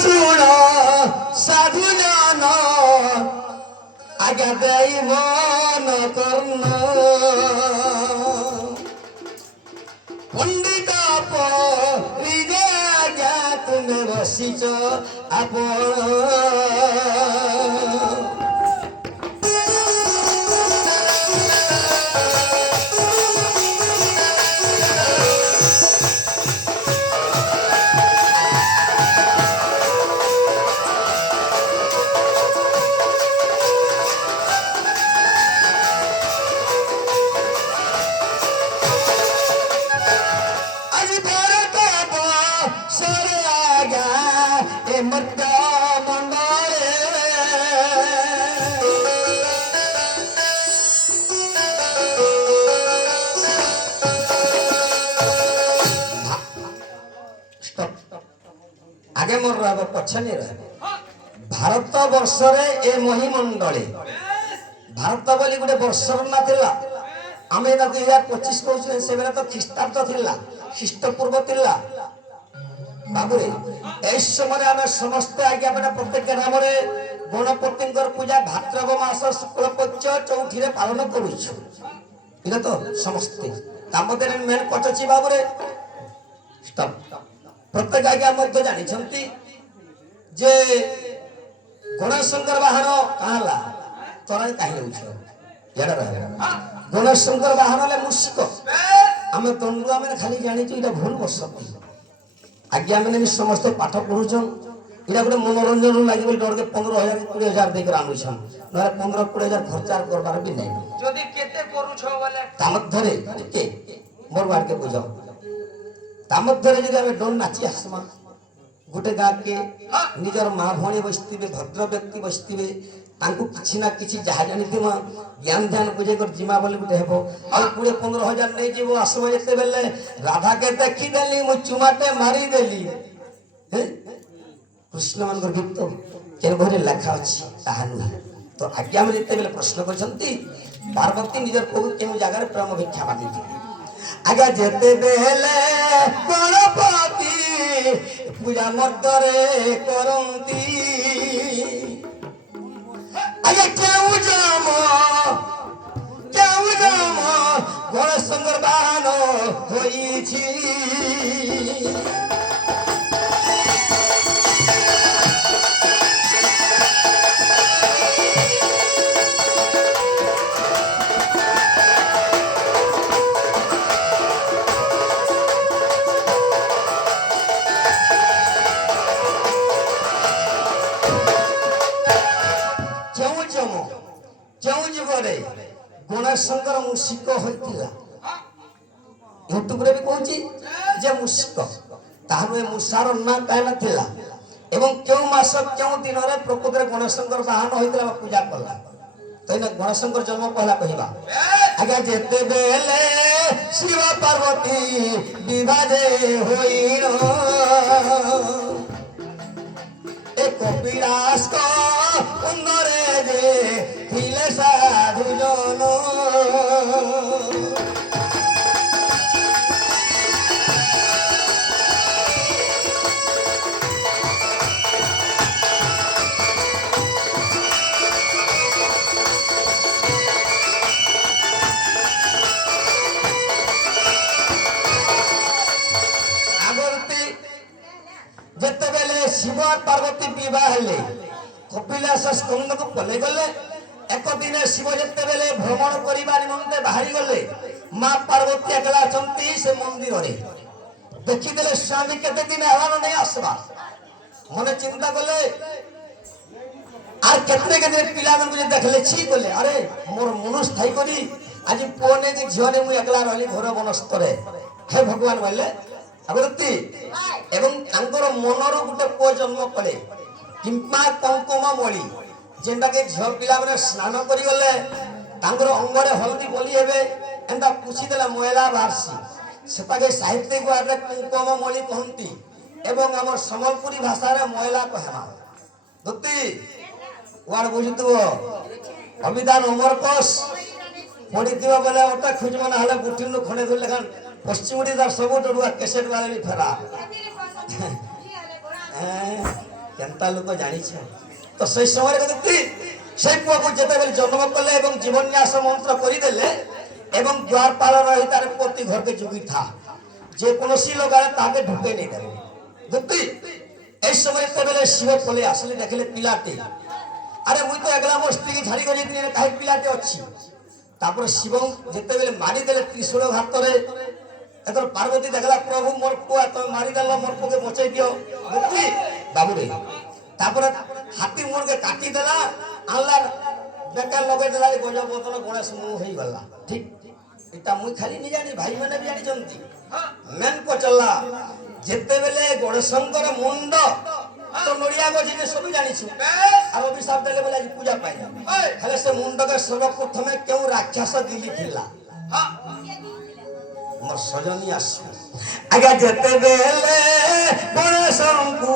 শুণ সাধু জন আজ্ঞা দেই মন কর্ণ পণ্ডিত পরিজে আজ্ঞা তুমি বসিছ আপন आगे मोर रहा पछ नहीं रहा भारत वर्षरे ए महिमंडली भारत बोली गोटे वर्षर ना थिला आमे 2025 कहउछे से बेला तो ख्रीष्टाब्द थिला ख्रीष्टपूर्व थिला बाबुरे ए समय आमे समस्त आज्ञा बना प्रत्येक ग्राम रे गणपतिंकर पूजा भाद्रव मास शुक्ल पक्ष चौथी रे पालन करूछु इला तो समस्त तामदरे मेन कटची बाबुरे स्टॉप प्रत्येक आज्ञा मध्य जानी छंती जे गणेश शंकर वाहन कहला तोरा काहे होछ याडा रहे गणेश शंकर वाहन ले मुसिक आमे तंडु आमे खाली जानी छु इटा भूल बसती आज्ञा में भी समस्त पाठ पढुछन इटा गोटे मनोरंजन लागि बोल डर के 15000 20000 देकर आनुछन नरे 15 20000 खर्चा करबार भी नै जदी केते करूछ बोले तामधरे के मोर बार के बुझाओ तामधरे जदी आमे डोन नाची हसमा गोटे गाँ के निजर माँ भौणी बसते भद्र व्यक्ति बसते किसी ना किसी जहाँ जानी ज्ञान ध्यान बुझे कर जिमा बोले गोटे हे और 2-15,000 नहीं जीव आसब जिते बेले राधा के देखीदेली मु चुमाटे मारिदेली कृष्ण मान गीत के बही लेखा अच्छी ताहा नुहे तो आज्ञा में जिते बेले प्रश्न कर पार्वती निजर प्रभु केउ जगार प्रेम भिक्षा मांगी आज्ञा जेते बेले गणपति पूजा मर्दरे करंती आगे केउ जाम गणेश शंकर बाहन होईछि गणेश शंकर मुसिक होइतिला यूट्यूब रे भी कहूची जे मुसिक ताहनु ए मुसार ना काहे नथिला एवं केउ मास केउ दिन रे प्रकृति रे गणेश शंकर बाहन होइतिला पूजा करला तो इना गणेश शंकर जन्म पहला कहिबा आगे जेते बेले शिव पार्वती विवादे होइनो ए कपिलास को उंदरे जे थिले साधु जन शिव पार्वती विवाह हेले कपिलास स्कंद को पले गले एक दिन शिव जते बेले भ्रमण करिबा निमंते बाहरी गले मां पार्वती अगला चंती से मंदिर रे देखि देले स्वामी केते दिन हवान नहीं आसबा मने चिंता गले आर केतने के दिन पिला मन को देखले छी गले अरे मोर मन स्थाई करी आज पोने के झियोने मु अगला रहली घर बनस्तरे हे भगवान बोले अगरती एवं तांकर मनर गुटे पो जन्म कले किंपा कंकुमा मळी जेंटा के झियो पिला माने स्नान करी गले तांकर अंगरे हल्दी बोली हेबे एंदा पुछि देला मोयला बारसी सेता के साहित्य को आरे कंकुमा मळी कहंती एवं हमर समलपुरी भाषा रे मोयला कहमा दत्ती वार बुझितबो अभिधान अमर कोश पढितिबा बेले ओटा खुजमना हले बुटिनु खणे दुले खान पश्चिम ओडिसा सब डरुआ कैसेट वाले भी फेरा কেনতা লোক জানিছ তো সেই সময় দেখি সেই পুয়াকে যেতবেলে জন্ম কলে এবং জীবন্যাস মন্ত্র করিদেলে এবং দ্বারপাল রহি তার প্রতি ঘরকে জুগি থা যে কোনসি লোক আলে তাকে ঢুকে নেই দেবে দেখি এই সময় তেবেলে শিব পলে আসলে দেখলে পিলাতে আরে মুই তো একলা ମୋ ସ୍ତ୍ରୀ ଛାଡ଼ି କରି ଦିନେ କାହିଁ ପିଲାଟେ ଅଛି ତାପରେ ଶିବ ଯେତେବେଳେ ମାରିଦେଲେ ତ୍ରିଶୂଳ ଘାତରେ ଏଥର ପାର୍ବତୀ ଦେଖିଲା ପ୍ରଭୁ ମୋର ପୁଅ ତମେ ମାରିଦେଲ ମୋର ପୁଅକେ ବଞ୍ଚେଇ ଦିଅ ବୁଝି ବାବୁରେ ତାପରେ ହାତୀ ମୋରକେ କାଟିଦେଲା ଆଣିଲା ବେକାର ଲଗେଇଦେଲା ଗଜ ବୋତଲ ଗଣେଶ ମୁଁ ହେଇଗଲା ଠିକ এটা মুই খালি নি জানি ভাই মানে বি জানিছন্তি মেন পচলা যেতেবেলে গণেশঙ্কর মুন্ড তো নড়িয়া গছি যে সবই জানিছু আর অভিশাপ দেলে বলে আজ পূজা পাই হেলে সে মুন্ডকে সর্বপ্রথমে কেউ রাক্ষস গিলি থিলা মোর সজনী আসু আগে যেতেবেলে গণেশঙ্কু